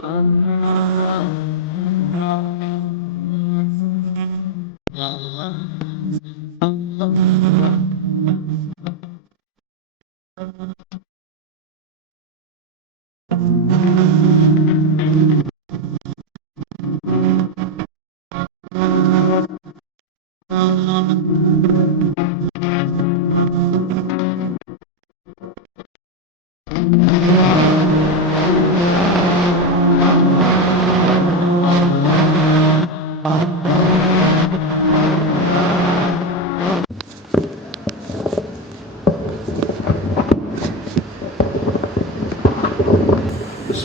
بسم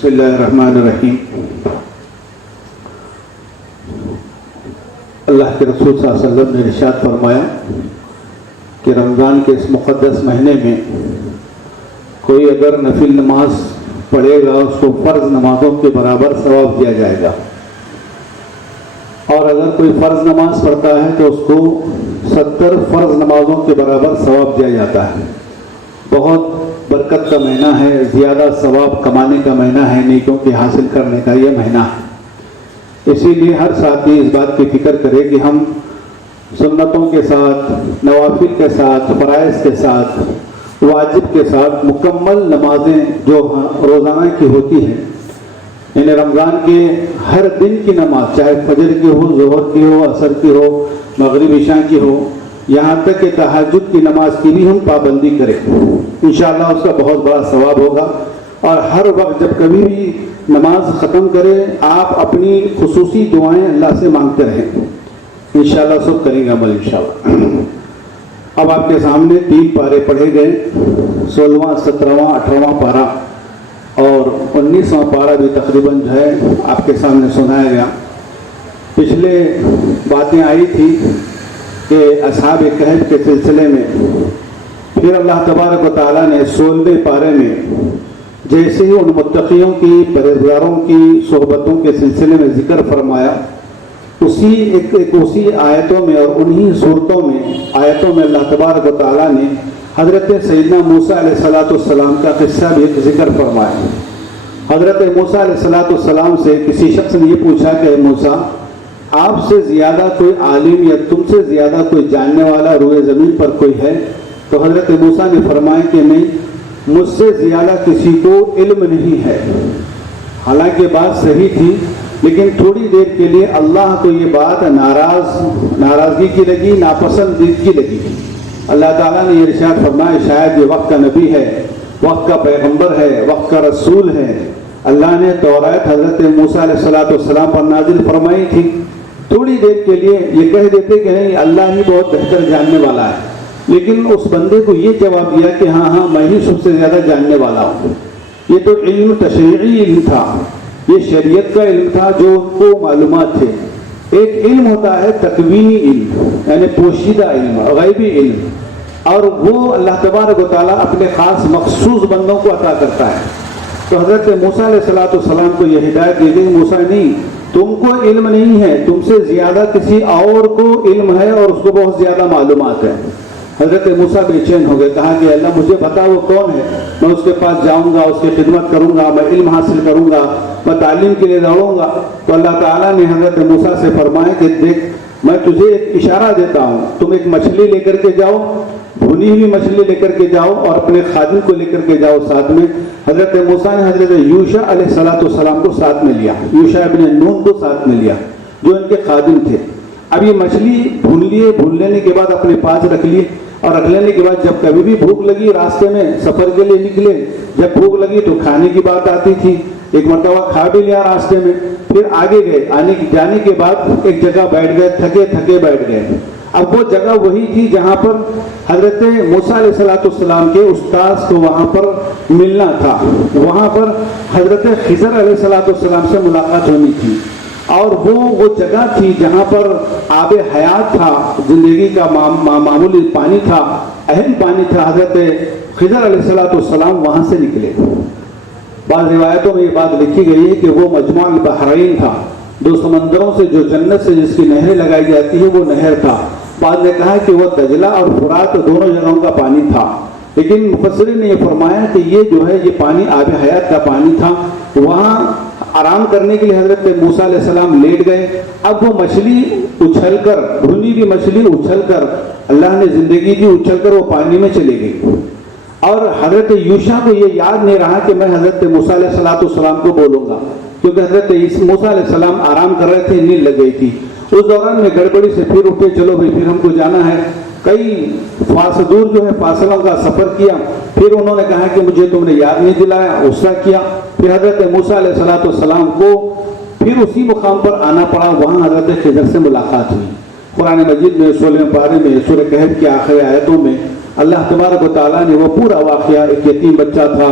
اللہ الرحمن الرحیم۔ اللہ کے رسول صلی اللہ علیہ وسلم نے ارشاد فرمایا کہ رمضان کے اس مقدس مہینے میں کوئی اگر نفل نماز پڑھے گا اس کو فرض نمازوں کے برابر ثواب دیا جائے گا، اور اگر کوئی فرض نماز پڑھتا ہے تو اس کو 70 فرض نمازوں کے برابر ثواب دیا جاتا ہے۔ بہت برکت کا مہینہ ہے، زیادہ ثواب کمانے کا مہینہ ہے، نیکیوں کے حاصل کرنے کا یہ مہینہ ہے۔ اسی لیے ہر ساتھی اس بات کی فکر کرے کہ ہم سنتوں کے ساتھ، نوافل کے ساتھ، فرائض کے ساتھ، واجب کے ساتھ مکمل نمازیں جو روزانہ کی ہوتی ہیں، یعنی رمضان کے ہر دن کی نماز، چاہے فجر کی ہو، ظہر کی ہو، عصر کی ہو، مغرب عشاء کی ہو، یہاں تک کہ تہجد کی نماز کی بھی ہم پابندی کریں، انشاءاللہ اس کا بہت بڑا ثواب ہوگا۔ اور ہر وقت جب کبھی بھی نماز ختم کریں آپ اپنی خصوصی دعائیں اللہ سے مانگتے رہیں، انشاءاللہ سب کریں گے عمل انشاءاللہ۔ اب آپ کے سامنے 3 پارے پڑھے گئے، 16واں، 17واں، 18واں پارہ اور 19واں پارہ بھی تقریباً جو ہے آپ کے سامنے سنایا گیا۔ پچھلے باتیں آئی تھی کہ اصحاب کہف کے سلسلے میں پھر اللہ تبارک و تعالیٰ نے 16ویں پارے میں جیسے ہی ان متقیوں کی، پرہیزگاروں کی صحبتوں کے سلسلے میں ذکر فرمایا، اسی آیتوں میں اور انہی صورتوں میں آیتوں میں اللہ تبارک و تعالیٰ نے حضرت سیدنا موسیٰ علیہ السلام کا قصہ بھی ذکر فرمایا۔ حضرت موسیٰ علیہ السلام سے کسی شخص نے یہ پوچھا کہ موسیٰ، آپ سے زیادہ کوئی عالم یا تم سے زیادہ کوئی جاننے والا روئے زمین پر کوئی ہے؟ تو حضرت موسیٰ نے فرمایا کہ نہیں، مجھ سے زیادہ کسی کو علم نہیں ہے۔ حالانکہ بات صحیح تھی، لیکن تھوڑی دیر کے لیے اللہ کو یہ بات ناراضگی کی لگی، ناپسندیدگی لگی۔ اللہ تعالیٰ نے یہ ارشاد فرمایا شاید یہ وقت کا نبی ہے، وقت کا پیغمبر ہے، وقت کا رسول ہے۔ اللہ نے توراۃ حضرت موسیٰ علیہ السلام پر نازل فرمائی تھی، تھوڑی دیر کے لیے یہ کہہ دیتے کہ نہیں اللہ ہی بہت بہتر جاننے والا ہے، لیکن اس بندے کو یہ جواب دیا کہ ہاں میں ہی سب سے زیادہ جاننے والا ہوں۔ یہ تو علم تشریعی علم تھا، یہ شریعت کا علم تھا جو ان کو معلومات تھے۔ ایک علم ہوتا ہے تکوینی علم، یعنی پوشیدہ علم، غیبی علم، اور وہ اللہ تبارک و تعالیٰ اپنے خاص مخصوص بندوں کو عطا کرتا ہے۔ تو حضرت موسیٰ علیہ السلام کو یہ ہدایت دی گئی، موسیٰ نہیں، تم کو علم نہیں ہے، تم سے زیادہ کسی اور کو علم ہے اور اس کو بہت زیادہ معلومات ہے۔ حضرت موسیٰ بے چین ہو گئے، کہا کہ اللہ مجھے بتا وہ کون ہے، میں اس کے پاس جاؤں گا، اس کی خدمت کروں گا، میں علم حاصل کروں گا، میں تعلیم کے لیے دوڑوں گا۔ تو اللہ تعالیٰ نے حضرت موسیٰ سے فرمایا کہ دیکھ میں تجھے ایک اشارہ دیتا ہوں، تم ایک مچھلی لے کر کے جاؤ، بھنی ہوئی مچھلی لے کر کے جاؤ اور اپنے خادم کو لے کر کے جاؤ ساتھ میں۔ حضرت موسیٰ نے حضرت یوشع علیہ السلام کو ساتھ میں لیا، یوشع ابن نون کو ساتھ میں لیا جو ان کے خادم تھے۔ اب یہ مچھلی بھون لینے کے بعد اپنے پاس رکھ لی، اور رکھ لینے کے بعد جب کبھی بھی بھوک لگی راستے میں سفر کے لیے نکلے، جب بھوک لگی تو کھانے کی بات آتی تھی، ایک مرتبہ کھا بھی لیا راستے میں، پھر آگے گئے، جانے کے بعد ایک جگہ بیٹھ گئے، تھکے بیٹھ گئے۔ اب وہ جگہ وہی تھی جہاں پر حضرت موسیٰ علیہ السلام کے استاذ کو وہاں پر ملنا تھا، وہاں پر حضرت خضر علیہ السلام سے ملاقات ہونی تھی، اور وہ جگہ تھی جہاں پر آب حیات تھا، زندگی کا معمولی پانی تھا، اہم پانی تھا۔ حضرت خضر علیہ السلام وہاں سے نکلے۔ بعض روایتوں میں یہ بات لکھی گئی ہے کہ وہ مجمع البحرین تھا، 2 سمندروں سے جو جنت سے جس کی نہریں لگائی جاتی ہے وہ نہر تھا۔ بعض نے کہا کہ وہ دجلہ اور فرات دونوں جگہوں کا پانی تھا، لیکن مفسرین نے یہ فرمایا کہ یہ جو ہے یہ پانی آب حیات کا پانی تھا۔ وہاں آرام کرنے کے لیے حضرت موسیٰ علیہ السلام لیٹ گئے. اب وہ مچھلی اچھل کر، بھنی ہوئی مچھلی اچھل کر، اللہ نے زندگی دی، اچھل کر وہ پانی میں چلی گئی. اور حضرت یوشع کو یہ یاد نہیں رہا کہ میں حضرت موسیٰ علیہ السلام کو بولوں گا، کیونکہ حضرت موسیٰ علیہ السلام آرام کر رہے تھے، نیند لگ گئی تھی. اس دوران میں گڑبڑی سے پھر اٹھے، چلو بھائی پھر ہم کو جانا ہے. کئی دور جو ہے فاصلوں کا سفر کیا. پھر انہوں نے کہا کہ مجھے تم نے یاد نہیں دلایا، غصہ کیا. پھر حضرت موسیٰ علیہ السلام کو پھر اسی مقام پر آنا پڑا. وہاں حضرت خضر سے ملاقات ہوئی. قرآن مجید میں 16 پارے میں سورہ کہف کی آخری آیتوں میں اللہ تبارک و تعالیٰ نے وہ پورا واقعہ، ایک یتیم بچہ تھا،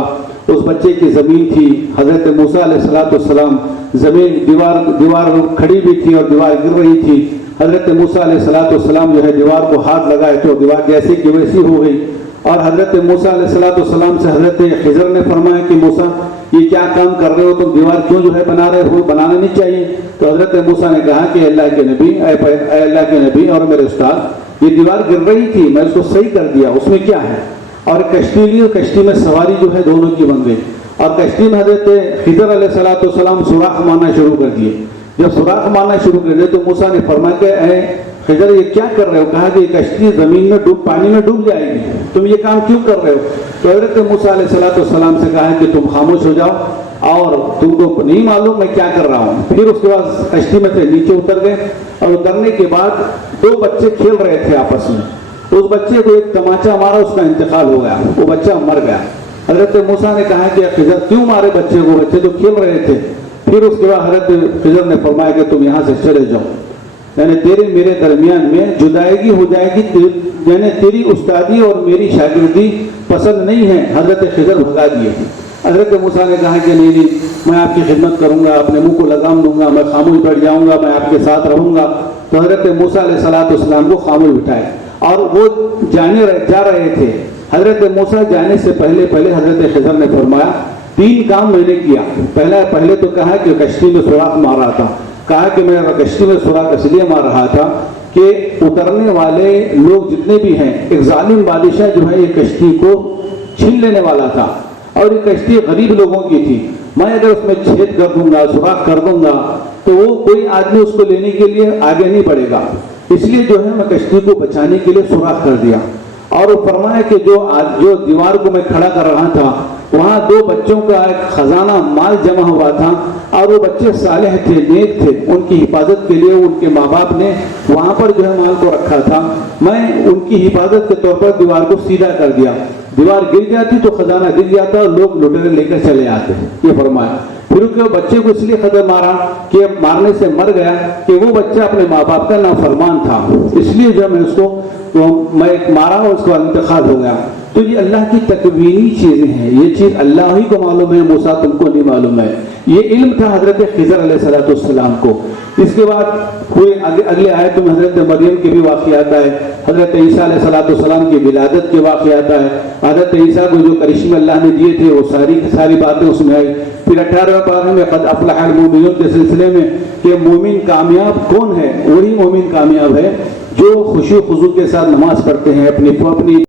اس بچے کی زمین تھی، حضرت موسیٰ علیہ السلام زمین دیوار کھڑی بھی تھی اور دیوار گر رہی تھی. حضرت موسیٰ علیہ السلام جو ہے دیوار کو ہاتھ لگائے تو دیوار جیسی کی ویسی ہو گئی. اور حضرت موسیٰ علیہ السلام سے حضرت خضر نے فرمایا کہ موسیٰ یہ کیا کام کر رہے ہو، تم دیوار کیوں جو ہے بنا رہے ہو، بنانا نہیں چاہیے. تو حضرت موسیٰ نے کہا کہ اللہ کے نبی، اے اللہ کے نبی اور میرے استاد، یہ دیوار گر رہی تھی، میں اس کو صحیح کر دیا، اس میں کیا ہے. اور کشتی لی، کشتی میں سواری جو ہے دونوں کی بن گئی. اور کشتی میں حضرت خضر علیہ السلام سوراخ مارنا شروع کر دیے. جب سوراخ مارنا شروع کر دیا تو موسیٰ نے فرمایا کہ اے خضر یہ کیا کر رہے ہو. کہا کہ یہ کشتی زمین میں پانی میں ڈوب جائے گی، تم یہ کام کیوں کر رہے ہو. تو حضرت موسیٰ علیہ السلام سے کہا کہ تم خاموش ہو جاؤ اور تم کو نہیں معلوم میں کیا کر رہا ہوں. پھر اس کے بعد کشتی میں سے نیچے اتر گئے اور اترنے کے بعد 2 بچے کھیل رہے تھے آپس میں. اس بچے کو ایک تماچا مارا، اس کا انتقال ہو گیا، وہ بچہ مر گیا. حضرت موسیٰ نے کہا کہ خضر کیوں مارے بچے کو، بچے تو کھیل رہے تھے. پھر اس کے بعد حضرت خضر نے فرمایا کہ تم یہاں سے چلے جاؤ، یعنی تیرے میرے درمیان میں جدائیگی ہو جائے گی، یعنی تیری استادی اور میری شاگردی پسند نہیں ہے. حضرت خضر بھگا دیے. حضرت موسیٰ نے کہا کہ نہیں میں آپ کی خدمت کروں گا، اپنے منہ کو لگام دوں گا، میں خاموش بیٹھ جاؤں گا، میں آپ کے ساتھ رہوں گا. تو حضرت موسیٰ علیہ السلام کو خاموش بٹھائے اور وہ جا رہے تھے. حضرت موسیٰ جانے سے پہلے حضرت خضر نے فرمایا 3 کام میں نے کیا. پہلے تو کہا کہ کشتی میں سوراخ مار رہا تھا. کہا کہ میں کشتی میں سوراخ اس لیے مار رہا تھا کہ اترنے والے لوگ جتنے بھی ہیں، ایک ظالم بادشاہ جو ہے یہ کشتی کو چھین لینے والا تھا اور یہ کشتی غریب لوگوں کی تھی. میں اگر اس میں چھید کر دوں گا، سوراخ کر دوں گا تو وہ کوئی آدمی اس کو لینے کے لیے آگے نہیں بڑھے گا. اس لیے جو ہے میں کشتی کو بچانے کے لیے سوراخ کر دیا. اور وہ فرمایا کہ جو دیوار کو میں کھڑا کر رہا تھا وہاں 2 بچوں کا ایک خزانہ مال جمع ہوا تھا اور وہ بچے صالح تھے، نیک تھے. ان کی حفاظت کے لیے ان کے ماں باپ نے وہاں پر جو ہے مال کو رکھا تھا. میں ان کی حفاظت کے طور پر دیوار کو سیدھا کر دیا. دیوار گر جاتی تو خزانہ گر جاتا اور لوگ لٹیرے لے کر چلے آتے. یہ فرمایا. پھر کہ بچے کو اس لیے خضر مارا کہ مارنے سے مر گیا کہ وہ بچہ اپنے ماں باپ کا نافرمان تھا، اس لیے جو میں اس کو مارا اور اس کو انتقال ہو گیا. تو یہ اللہ کی تکوینی چیزیں ہیں، یہ چیز اللہ ہی کو معلوم ہے، موسیٰ تم کو نہیں معلوم ہے. یہ علم تھا حضرت خضر علیہ السلام کو. اس کے بعد ہوئے اگلے آیت میں حضرت مریم کے بھی واقعات آئے، حضرت عیسیٰ علیہ السلام کی ولادت کے واقعات آئے. حضرت عیسیٰ کو جو کرشمے اللہ نے دیے تھے وہ ساری باتیں اس میں آئی. پھر 18ویں پارے میں قد افلح المؤمنون کے سلسلے میں کہ مومن کامیاب کون ہے. وہی مومن کامیاب ہے جو خشوع و خضوع کے ساتھ نماز پڑھتے ہیں، اپنی